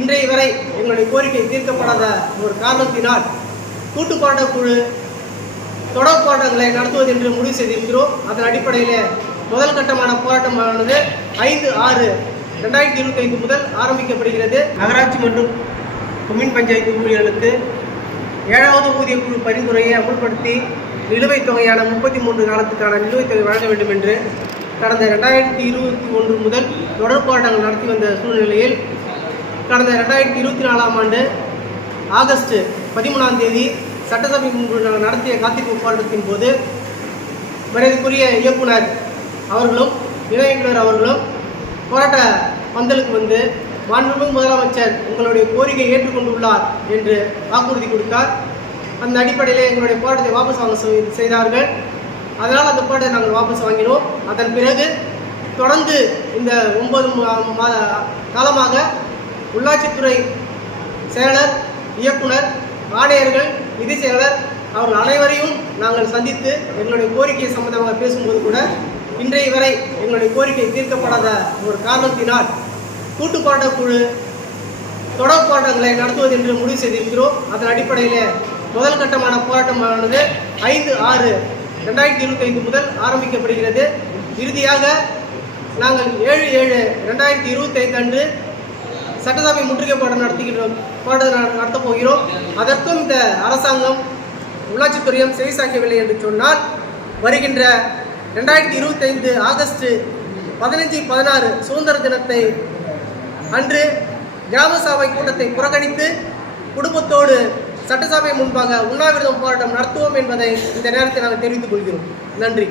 இன்றைய வரை எங்களுடைய கோரிக்கை தீர்க்கப்படாத ஒரு காரணத்தினால் கூட்டு குழு தொடர் போராட்டங்களை நடத்துவது என்று முடிவு செய்திருக்கிறோம். அதன் அடிப்படையில் முதல் கட்டமான போராட்டமானது ஐந்து ஆறு ரெண்டாயிரத்தி இருபத்தி ஐந்து முதல் ஆரம்பிக்கப்படுகிறது. நகராட்சி மற்றும் கொம்யூன் பஞ்சாயத்து ஊழியர்களுக்கு ஏழாவது ஊதிய குழு பரிந்துரையை அமுல்படுத்தி நிலுவைத் தொகையான முப்பத்தி மூன்று காலத்துக்கான நிலுவைத் தொகை வழங்க வேண்டும் என்று கடந்த ரெண்டாயிரத்தி இருபத்தி ஒன்று முதல் தொடர் போராட்டங்கள் நடத்தி வந்த சூழ்நிலையில் கடந்த ரெண்டாயிரத்தி இருபத்தி நாலாம் ஆண்டு ஆகஸ்ட் பதிமூணாம் தேதி சட்டசபை முன்பு நாங்கள் நடத்திய காத்திருப்பு போராட்டத்தின் போது மரியாதைக்குரிய இயக்குனர் அவர்களும் இணையக்குனர் அவர்களும் போராட்ட பந்தலுக்கு வந்து மாண்புமிகு முதலமைச்சர் உங்களுடைய கோரிக்கை ஏற்றுக்கொண்டுள்ளார் என்று வாக்குறுதி கொடுத்தார். அந்த அடிப்படையில் எங்களுடைய போராட்டத்தை வாபஸ் வாங்க செய்- செய்தார்கள். அதனால் அந்த போராட்டத்தை நாங்கள் வாபஸ் வாங்கினோம். அதன் பிறகு தொடர்ந்து இந்த ஒன்பது மா- மாத காலமாக உள்ளாட்சித்துறை செயலர் இயக்குனர் ஆணையர்கள் நிதி செயலர் அவர்கள் அனைவரையும் நாங்கள் சந்தித்து எங்களுடைய கோரிக்கை சம்பந்தமாக பேசும்போது கூட இன்றைய வரை எங்களுடைய கோரிக்கை தீர்க்கப்படாத ஒரு காரணத்தினால் கூட்டுப்பாட்ட குழு தொடர் போராட்டங்களை நடத்துவது என்று முடிவு செய்திருக்கிறோம். அதன் அடிப்படையில் முதல் கட்டமான போராட்டமானது ஐந்து ஆறு ரெண்டாயிரத்தி இருபத்தி ஐந்து முதல் ஆரம்பிக்கப்படுகிறது. இறுதியாக நாங்கள் ஏழு ஏழு ரெண்டாயிரத்தி இருபத்தி ஐந்து அன்று சட்டசபை முற்றுகை போராட்டம் நடத்துகிறோம் போராட்டம் நடத்தப் போகிறோம். அதற்கும் இந்த அரசாங்கம் உள்ளாட்சித்துறையும் செவிசாய்க்கவில்லை என்று சொன்னால் வருகின்ற ரெண்டாயிரத்தி இருபத்தைந்து ஆகஸ்ட் பதினஞ்சு பதினாறு சுதந்திர தினத்தை அன்று கிராம சபை கூட்டத்தை புறக்கணித்து குடும்பத்தோடு சட்டசபை முன்பாக உண்ணாவிரதம் போராட்டம் நடத்துவோம் என்பதை இந்த நேரத்தில் நாங்கள் தெரிவித்துக் கொள்கிறோம். நன்றி.